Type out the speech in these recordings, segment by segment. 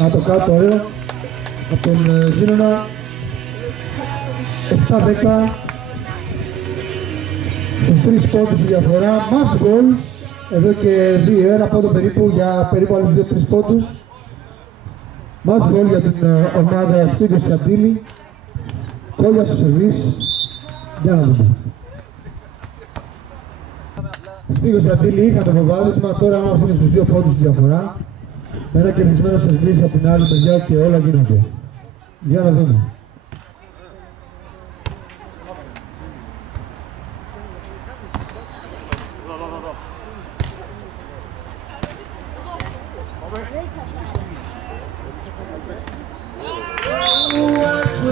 Να το κάτω, ωραίο. Από τον Ζήνονα. 7-10. Στους 3 πόντους η διαφορά. Match goal. Εδώ και 2, ένα πόντο περίπου για περίπου άλλους 2-3 πόντους. Match goal για την ομάδα Σπύγκος Σαντήλη. Κόλια στο σερβίς. Για να δούμε. Σπύγκος Σαντήλη είχαν το προβάδισμα, τώρα όμως είναι στους 2 πόντους τη διαφορά. Ένα κερδισμένο σερβίς από την άλλη μεριά και όλα γίνονται. Για να δούμε.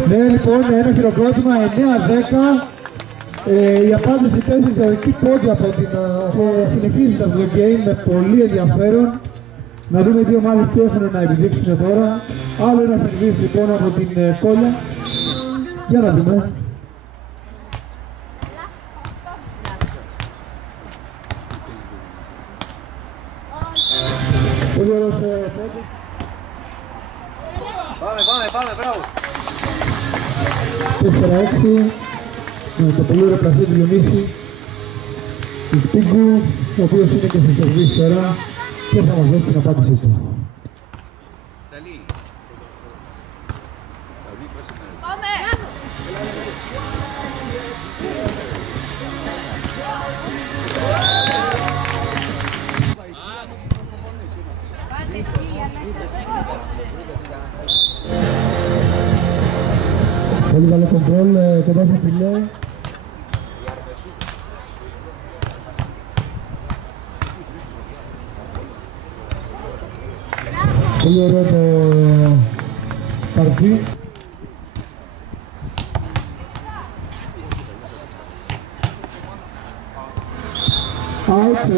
Ναι, λοιπόν, ένα χειροκρότημα 9-10. Η απάντηση παίζει ζωρική πόντι από την συνεχίζεται αυτό το game με πολύ ενδιαφέρον. Να δούμε οι δύο ομάδες τι έχουν να επιδείξουν τώρα. Άλλο ένα σερβίς λοιπόν από την Κόλια. Για να δούμε. Πολύ ωραίος πόντι. Πάμε, μπράβο. 4-6. Με το πολύ ωραίο πλασί του Διονύση του Σπίγκου, ο οποίος είναι και στο σερβίς τώρα και θα μας δώσει την απάντησή του. Πολύ καλό κοντρόλ, κοντά στο φιλέ. Πολύ ωραίο το παρτί. Out,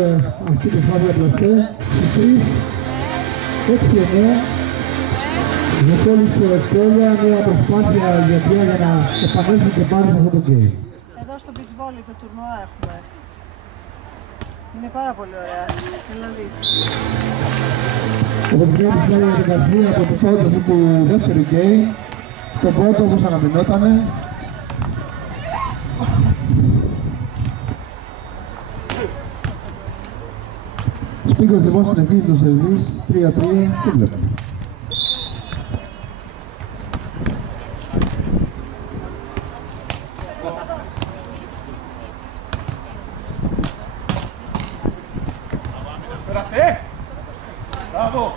αυτή τη φάβια πλασέ. Στους 3, 6-9. Διατέλεισε Κόλια μια προσπάθεια για να επανέλθει και πάλι σε αυτό το game. Εδώ στο beach volley το τουρνουά έχουμε. Είναι πάρα πολύ ωραία. Θέλω να δεις. Από την πρώτη στιγμή για την καρδία από το σώμα του δεύτερου game. Στο πρώτο όπως αναμενότανε. Σπίγκος λοιπόν συνεχίζει το σερβίς 3-3 και βλέπουμε. Μπράβο!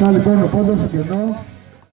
Να λοιπόν ο πόντος στο κενό.